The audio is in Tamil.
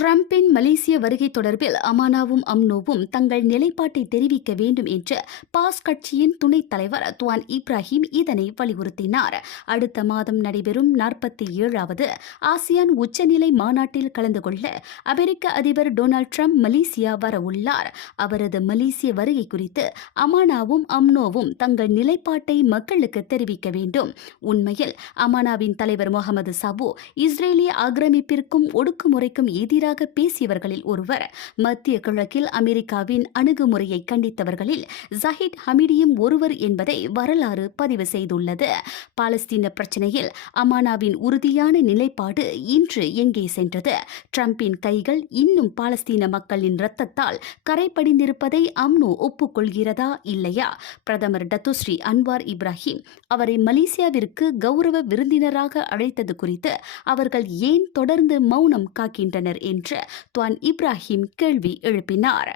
ட்ரம்பின் மலேசிய வருகை தொடர்பில் அமானாவும் அம்னோவும் தங்கள் நிலைப்பாட்டை தெரிவிக்க வேண்டும் என்று பாஸ் கட்சியின் துணைத் தலைவர் துவான் இப்ராஹிம் இதனை வலியுறுத்தினார். அடுத்த மாதம் நடைபெறும் நாற்பத்தி ஏழாவது ஆசியான் உச்சநிலை மாநாட்டில் கலந்து கொள்ள அமெரிக்க அதிபர் டொனால்ட் ட்ரம்ப் மலேசியா வர உள்ளார் அவரது மலேசிய வருகை குறித்து அமானாவும் அம்னோவும் தங்கள் நிலைப்பாட்டை மக்களுக்கு தெரிவிக்க வேண்டும். உண்மையில் அமானாவின் தலைவர் முகமது சபு இஸ்ரேலிய ஆக்கிரமிப்பிற்கும் ஒடுக்குமுறைக்கும் எதிராக பேசியவர்களில் ஒருவர். மத்திய கிழக்கில் அமெரிக்காவின் அணுகுமுறையை கண்டித்தவர்களில் ஜஹித் ஹமிடியும் ஒருவர் என்பதை வரலாறு பதிவு செய்துள்ளது. பாலஸ்தீன பிரச்சினையில் அமானாவின் உறுதியான நிலைப்பாடு இன்று எங்கே சென்றது? டிரம்பின் கைகள் இன்னும் பாலஸ்தீன மக்களின் இரத்தத்தால் கரைப்படிந்திருப்பதை அம்னோ ஒப்புக்கொள்கிறதா இல்லையா? பிரதமர் டத்துஸ்ரீ அன்வார் இப்ராஹிம் அவரை மலேசியாவிற்கு கௌரவ விருந்தினராக அழைத்தது குறித்து அவர்கள் ஏன் தொடர்ந்து மௌனம் காக்கின்றனர் என்று துவான் இப்ராஹிம் கேள்வி எழுப்பினார்.